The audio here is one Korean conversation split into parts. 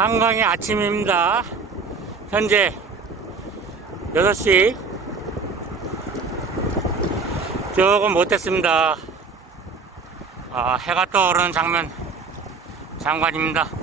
한강의 아침입니다. 현재 6시 조금 못됐습니다. 아, 해가 떠오르는 장면 장관입니다.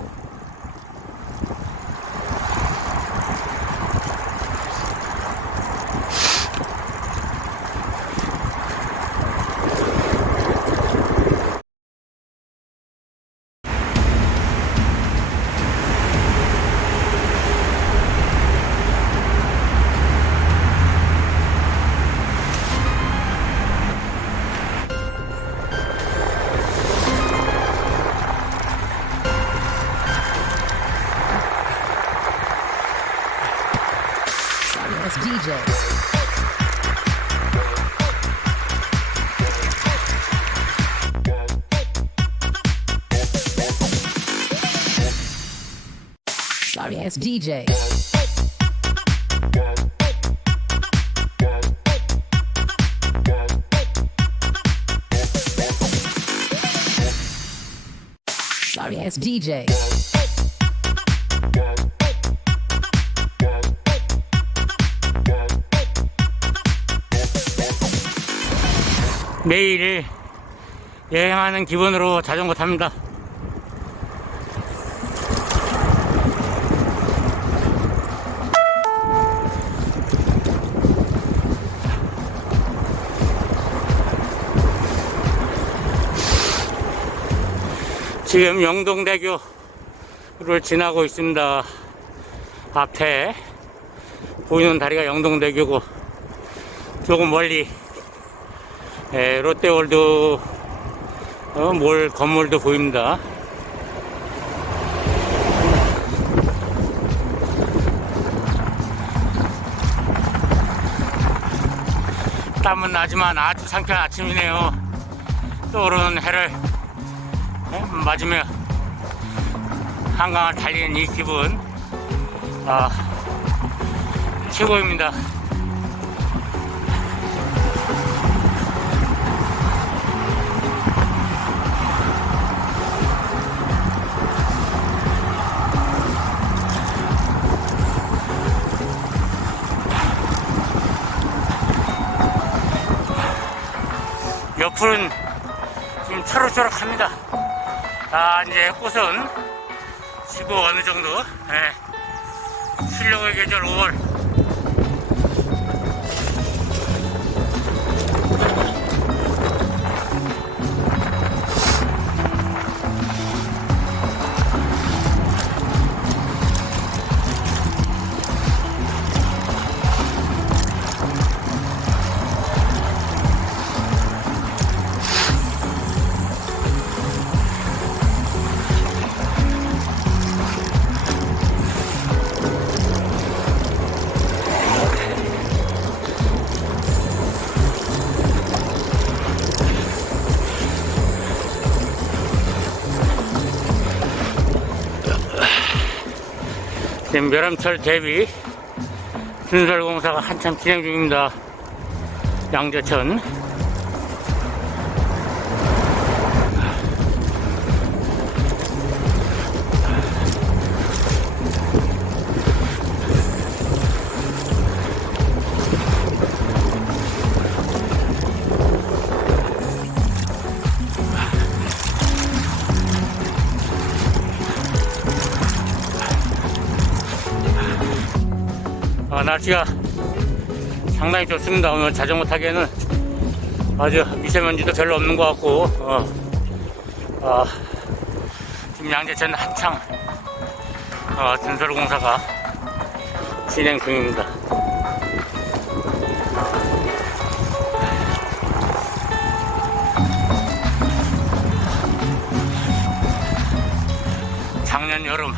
Sorry, it's DJ. Sorry, it's DJ. 매일 여행하는 기분으로 자전거 탑니다. 지금 영동대교를 지나고 있습니다. 앞에 보이는 다리가 영동대교고 조금 멀리 예, 롯데월드 어, 몰 건물도 보입니다. 땀은 나지만 아주 상쾌한 아침이네요. 떠오르는 해를 예, 맞으며 한강을 달리는 이 기분 아, 최고입니다. 옆은 지금 초록초록합니다. 아 이제 꽃은 지고 어느 정도? 예, 실력의 계절 5월 지금 멸암철 대비 준설공사가 한참 진행 중입니다. 양재천 아, 날씨가 상당히 좋습니다. 오늘 자전거 타기에는 아주 미세먼지도 별로 없는 것 같고, 어, 아, 지금 양재천 한창 어, 증설 공사가 진행 중입니다. 작년 여름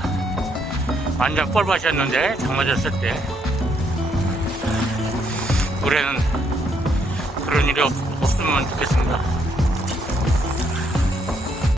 완전 뻘밭이었는데 장 맞았을 때 올해는 그런 일이 없, 없으면 좋겠습니다.